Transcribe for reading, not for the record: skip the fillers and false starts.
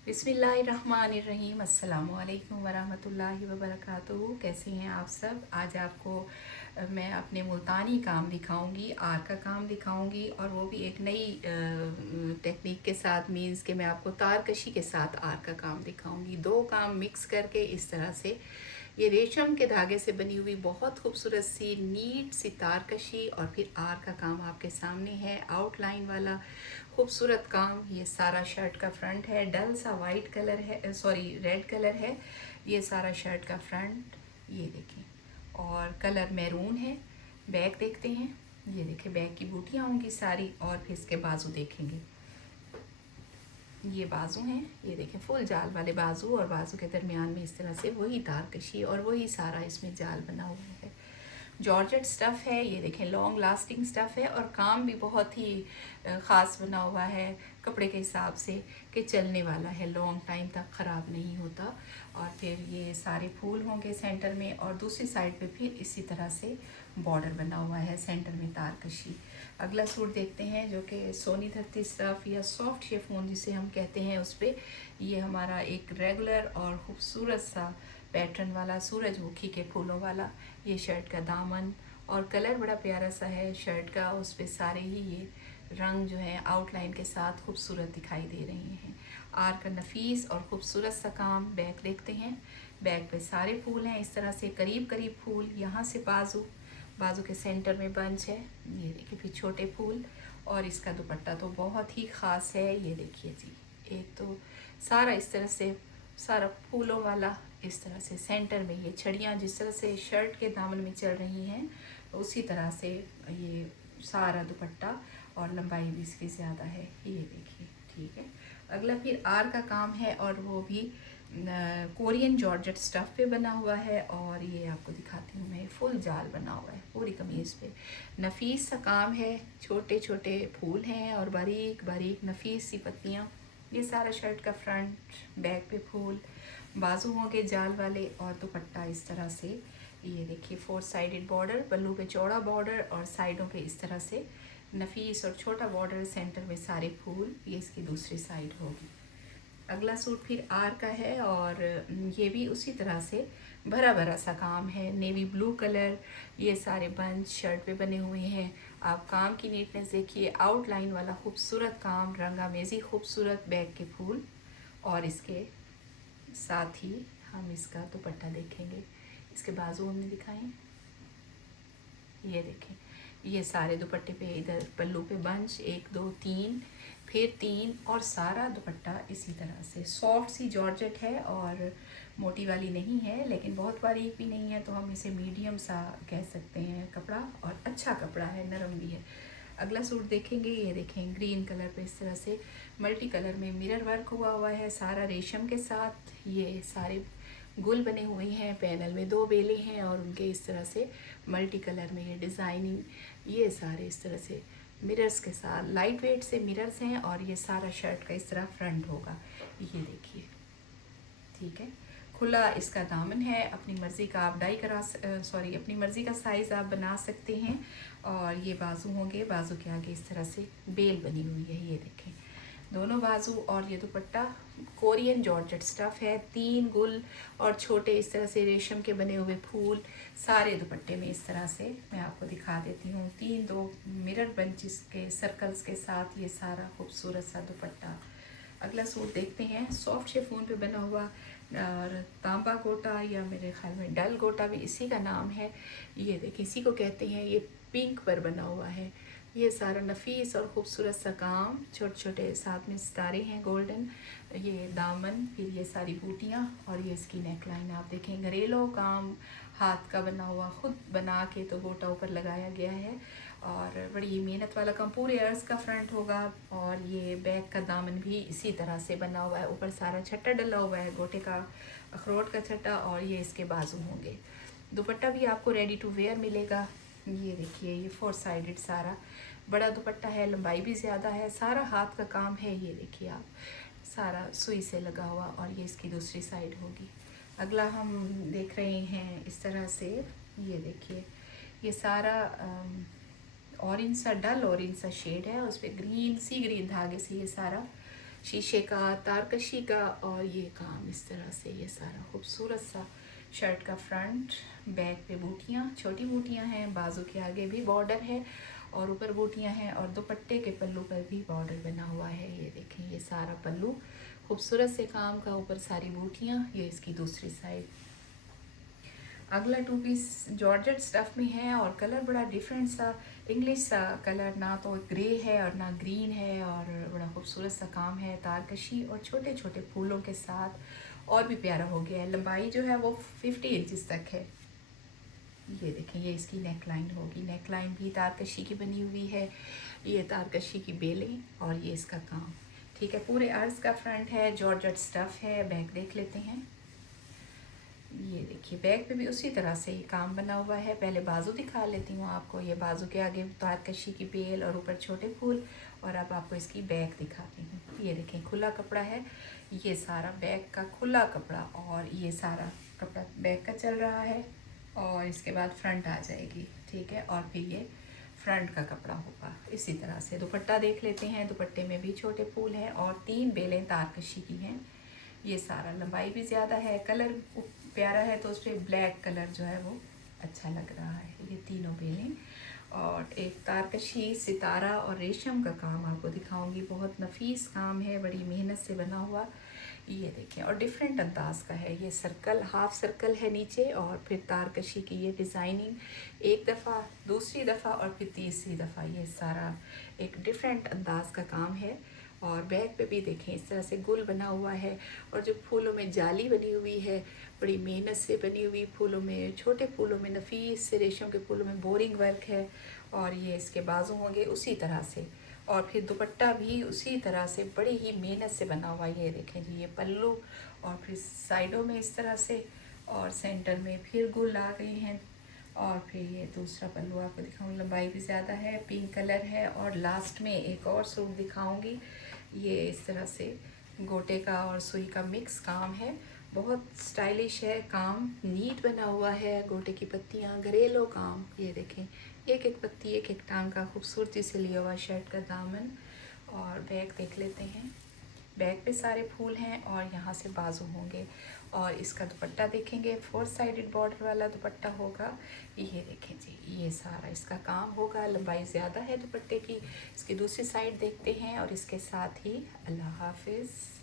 बिस्मिल्लाहिर्रहमानिर्रहीम। अस्सलामु अलैकुम वरहमतुल्लाहि वबरकातुहू। कैसे हैं आप सब? आज आपको मैं अपने मुल्तानी काम दिखाऊंगी, आर का काम दिखाऊंगी, और वो भी एक नई टेक्निक के साथ। मीन्स कि मैं आपको तारकशी के साथ आर का काम दिखाऊंगी। दो काम मिक्स करके इस तरह से ये रेशम के धागे से बनी हुई बहुत खूबसूरत सी नीट सी तारकशी, और फिर आर का काम आपके सामने है, आउटलाइन वाला खूबसूरत काम। ये सारा शर्ट का फ्रंट है, डल सा वाइट कलर है, सॉरी रेड कलर है। ये सारा शर्ट का फ्रंट, ये देखें, और कलर मैरून है। बैक देखते हैं, ये देखें बैक की बूटियाँ होंगी सारी, और फिर इसके बाजू देखेंगे। ये बाजू हैं, ये देखें फुल जाल वाले बाजू, और बाजू के दरमियान में इस तरह से वही तारकशी और वही सारा इसमें जाल बना हुआ है। जॉर्जेट स्टफ़ है, ये देखें लॉन्ग लास्टिंग स्टफ़ है, और काम भी बहुत ही ख़ास बना हुआ है कपड़े के हिसाब से कि चलने वाला है, लॉन्ग टाइम तक ख़राब नहीं होता। और फिर ये सारे फूल होंगे सेंटर में, और दूसरी साइड पे फिर इसी तरह से बॉर्डर बना हुआ है, सेंटर में तारकशी। अगला सूट देखते हैं जो कि सोनी धरती स्टफ़ या सॉफ्ट शिफॉन जिसे हम कहते हैं, उस पर ये हमारा एक रेगुलर और ख़ूबसूरत सा पैटर्न वाला सूरजमुखी के फूलों वाला ये शर्ट का दामन, और कलर बड़ा प्यारा सा है शर्ट का। उस पर सारे ही ये रंग जो है आउटलाइन के साथ खूबसूरत दिखाई दे रहे हैं। आर का नफीस और ख़ूबसूरत सा काम। बैक देखते हैं, बैक पे सारे फूल हैं इस तरह से, करीब करीब फूल। यहाँ से बाजू, बाजू के सेंटर में बंच है, ये देखिए फिर छोटे फूल। और इसका दुपट्टा तो बहुत ही ख़ास है, ये देखिए जी, एक तो सारा इस तरह से सारा फूलों वाला, इस तरह से सेंटर में ये छड़ियाँ जिस तरह से शर्ट के दामन में चल रही हैं, उसी तरह से ये सारा दुपट्टा, और लंबाई भी इसकी ज़्यादा है, ये देखिए। ठीक है, अगला फिर आर का काम है, और वो भी कोरियन जॉर्जेट स्टफ़ पे बना हुआ है। और ये आपको दिखाती हूँ मैं, फुल जाल बना हुआ है पूरी कमीज़ पे। नफीस सा काम है, छोटे छोटे फूल हैं और बारीक बारीक नफीस सी पत्तियाँ। ये सारा शर्ट का फ्रंट, बैक पे फूल, बाजू होंगे जाल वाले, और दुपट्टा इस तरह से। ये देखिए 4 साइडेड बॉर्डर, पल्लू पे चौड़ा बॉर्डर, और साइडों पे इस तरह से नफीस और छोटा बॉर्डर, सेंटर में सारे फूल। ये इसकी दूसरी साइड होगी। अगला सूट फिर आर का है, और ये भी उसी तरह से भरा भरा सा काम है, नेवी ब्लू कलर। ये सारे बंच शर्ट पे बने हुए हैं। आप काम की नीटनेस देखिए, आउटलाइन वाला खूबसूरत काम, रंगामेजी खूबसूरत बैक के फूल। और इसके साथ ही हम इसका दुपट्टा देखेंगे। इसके बाजू हमने दिखाए, ये देखें, ये सारे दुपट्टे पे इधर पल्लू पे बंच, 1 2 3, फिर 3, और सारा दुपट्टा इसी तरह से। सॉफ्ट सी जॉर्जेट है, और मोटी वाली नहीं है लेकिन बहुत बारीक भी नहीं है, तो हम इसे मीडियम सा कह सकते हैं कपड़ा, और अच्छा कपड़ा है, नरम भी है। अगला सूट देखेंगे, ये देखें ग्रीन कलर पे इस तरह से मल्टी कलर में मिरर वर्क हुआ है सारा रेशम के साथ। ये सारे गुल बने हुए हैं, पैनल में 2 बेले हैं, और उनके इस तरह से मल्टी कलर में ये डिज़ाइनिंग, ये सारे इस तरह से मिरर्स के साथ, लाइट वेट से मिरर्स हैं। और ये सारा शर्ट का इस तरह फ्रंट होगा, ये देखिए। ठीक है, खुला इसका दामन है, अपनी मर्ज़ी का आप डाई करा सॉरी अपनी मर्ज़ी का साइज़ आप बना सकते हैं। और ये बाजू होंगे, बाजू के आगे इस तरह से बेल बनी हुई है, ये देखें दोनों बाजू। और ये दुपट्टा कोरियन जॉर्जेट स्टफ़ है, 3 गुल और छोटे इस तरह से रेशम के बने हुए फूल सारे दुपट्टे में इस तरह से। मैं आपको दिखा देती हूँ, 3 2 मिरर बंचेस के सर्कल्स के साथ ये सारा खूबसूरत सा दुपट्टा। अगला सूट देखते हैं, सॉफ्ट शिफॉन पे बना हुआ, और तांबा गोटा, या मेरे ख्याल में डल गोटा भी इसी का नाम है। ये देखिए, इसी को कहते हैं, ये पिंक पर बना हुआ है। ये सारा नफीस और ख़ूबसूरत सा काम, छोटे छोटे साथ में सितारे हैं गोल्डन। ये दामन, फिर ये सारी बूटियाँ, और ये इसकी नेक लाइन आप देखें, घरेलू काम, हाथ का बना हुआ, ख़ुद बना के तो गोटा ऊपर लगाया गया है, और बड़ी मेहनत वाला काम। पूरे अर्ज का फ्रंट होगा, और ये बैक का दामन भी इसी तरह से बना हुआ है, ऊपर सारा छट्टा डला हुआ है गोटे का, अखरोट का छट्टा, और ये इसके बाजू होंगे। दुपट्टा भी आपको रेडी टू वेयर मिलेगा। ये देखिए, ये 4 साइडेड सारा बड़ा दुपट्टा है, लंबाई भी ज़्यादा है, सारा हाथ का काम है, ये देखिए आप, सारा सुई से लगा हुआ, और ये इसकी दूसरी साइड होगी। अगला हम देख रहे हैं इस तरह से, ये देखिए, ये सारा ऑरेंज सा, डल ऑरेंज सा शेड है, उस पर ग्रीन सी ग्रीन धागे से ये सारा शीशे का, तारकशी का, और ये काम इस तरह से, ये सारा खूबसूरत सा शर्ट का फ्रंट। बैक पे बूटियाँ, छोटी बूटियाँ हैं, बाजू के आगे भी बॉर्डर है और ऊपर बूटियाँ हैं, और दुपट्टे के पल्लू पर भी बॉर्डर बना हुआ है। ये देखें, ये सारा पल्लू खूबसूरत से काम का, ऊपर सारी बूटियाँ। ये इसकी दूसरी साइड। अगला टू पीस जॉर्जेट स्टफ में है और कलर बड़ा डिफरेंट सा, इंग्लिश सा कलर, ना तो ग्रे है और ना ग्रीन है, और बड़ा खूबसूरत सा काम है, तारकशी और छोटे छोटे फूलों के साथ, और भी प्यारा हो गया है। लंबाई जो है वो 50 इंचज़ तक है। ये देखें, ये इसकी नेक लाइन होगी, नेक लाइन भी तारकशी की बनी हुई है, ये तारकशी की बेलें, और ये इसका काम। ठीक है, पूरे अर्ज का फ्रंट है, जॉर्जेट स्टफ है। बैक देख लेते हैं। ये देखिए, बैक पे भी उसी तरह से ही काम बना हुआ है। पहले बाजू दिखा लेती हूँ आपको। ये बाजू के आगे तारकशी की बेल और ऊपर छोटे फूल, और अब आपको इसकी बैक दिखाती हूँ। ये देखें, खुला कपड़ा है, ये सारा बैक का खुला कपड़ा, और ये सारा कपड़ा बैक का चल रहा है, और इसके बाद फ्रंट आ जाएगी। ठीक है, और फिर ये फ्रंट का कपड़ा होगा इसी तरह से। दुपट्टा देख लेते हैं। दुपट्टे में भी छोटे फूल हैं और 3 बेलें तारकशी की हैं। ये सारा, लंबाई भी ज़्यादा है, कलर प्यारा है, तो उस पर ब्लैक कलर जो है वो अच्छा लग रहा है। ये तीनों बेलें, और एक तारकशी, सितारा और रेशम का काम आपको दिखाऊंगी। बहुत नफीस काम है, बड़ी मेहनत से बना हुआ। ये देखें, और डिफरेंट अंदाज का है। ये सर्कल, हाफ सर्कल है नीचे, और फिर तारकशी की ये डिज़ाइनिंग एक दफ़ा, दूसरी दफ़ा, और फिर तीसरी दफ़ा। ये सारा एक डिफरेंट अंदाज का काम है। और बैक पे भी देखें, इस तरह से गुल बना हुआ है, और जो फूलों में जाली बनी हुई है, बड़ी मेहनत से बनी हुई, फूलों में, छोटे फूलों में, नफीस से रेशम के फूलों में बोरिंग वर्क है, और ये इसके बाजू होंगे उसी तरह से, और फिर दुपट्टा भी उसी तरह से बड़ी ही मेहनत से बना हुआ। ये देखें जी, ये पल्लू, और फिर साइडों में इस तरह से, और सेंटर में फिर गुल आ गई हैं, और फिर ये दूसरा पल्लू आपको दिखाऊंगी। लंबाई भी ज़्यादा है, पिंक कलर है, और लास्ट में एक और सूट दिखाऊंगी। ये इस तरह से गोटे का और सुई का मिक्स काम है, बहुत स्टाइलिश है काम, नीट बना हुआ है। गोटे की पत्तियाँ, घरेलू काम। ये देखें, एक एक पत्ती, एक एक टांग का खूबसूरती से लिया हुआ शर्ट का दामन। और बैक देख लेते हैं। बैक पे सारे फूल हैं, और यहाँ से बाजू होंगे, और इसका दुपट्टा देखेंगे, 4 साइडेड बॉर्डर वाला दुपट्टा होगा। ये देखें जी, ये सारा इसका काम होगा। लंबाई ज़्यादा है दुपट्टे की। इसकी दूसरी साइड देखते हैं, और इसके साथ ही अल्लाह हाफिज़।